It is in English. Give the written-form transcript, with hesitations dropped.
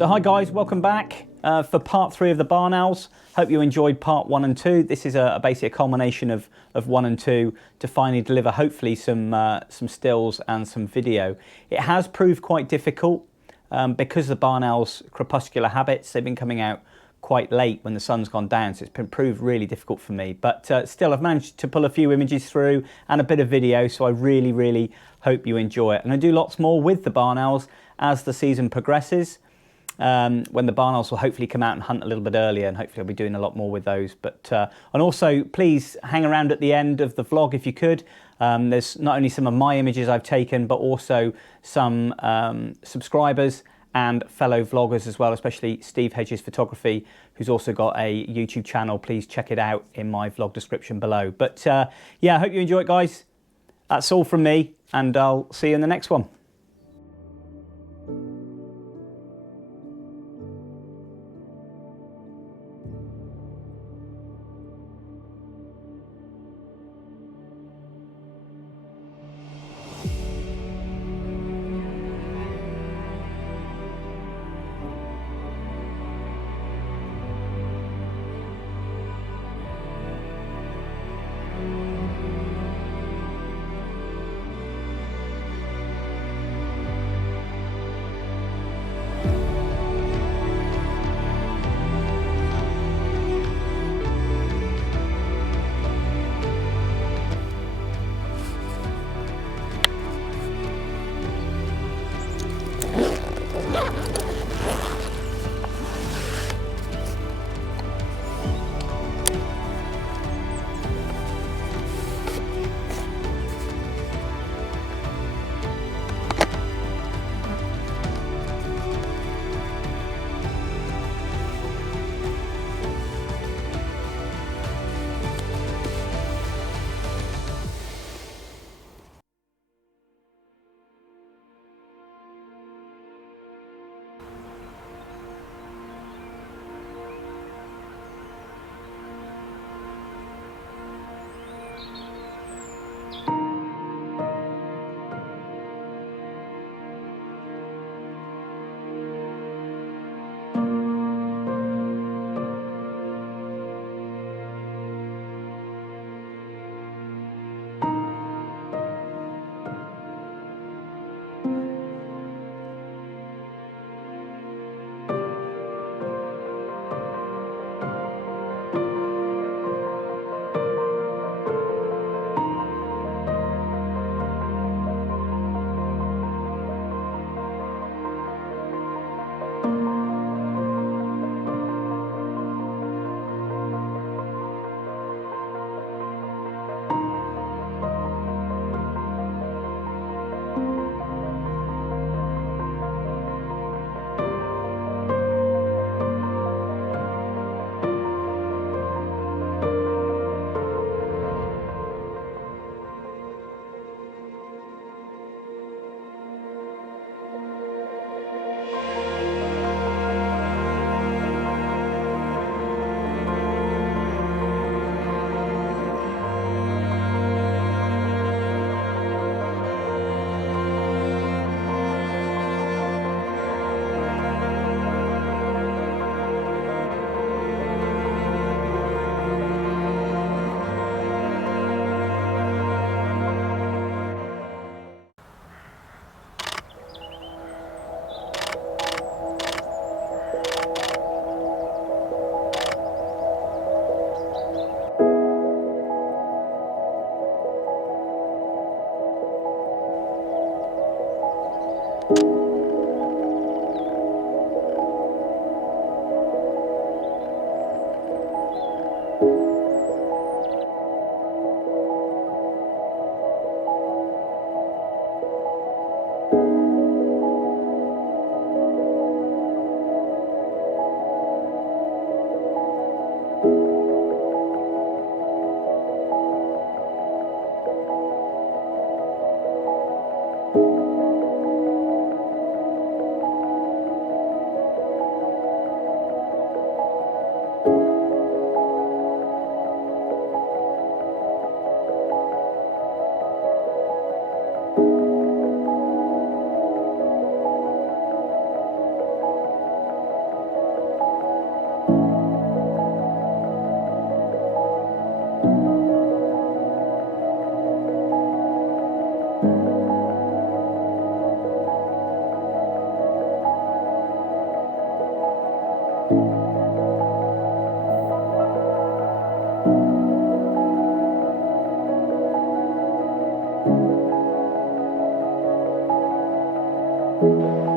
So hi guys, welcome back for part 3 of the barn owls. Hope you enjoyed part 1 and 2. This is basically a culmination of 1 and 2 to finally deliver hopefully some stills and some video. It has proved quite difficult because of the barn owls' crepuscular habits. They've been coming out quite late when the sun's gone down, so it's been proved really difficult for me. But still, I've managed to pull a few images through and a bit of video, so I really hope you enjoy it. And I do lots more with the barn owls as the season progresses. When the barn owls will hopefully come out and hunt a little bit earlier, and hopefully I'll be doing a lot more with those. But and also please hang around at the end of the vlog if you could. There's not only some of my images I've taken, but also some subscribers and fellow vloggers as well, especially Steve Hedges Photography, who's also got a YouTube channel. Please check it out in my vlog description below. But yeah, I hope you enjoy it, guys. That's all from me, and I'll see you in the next one. you.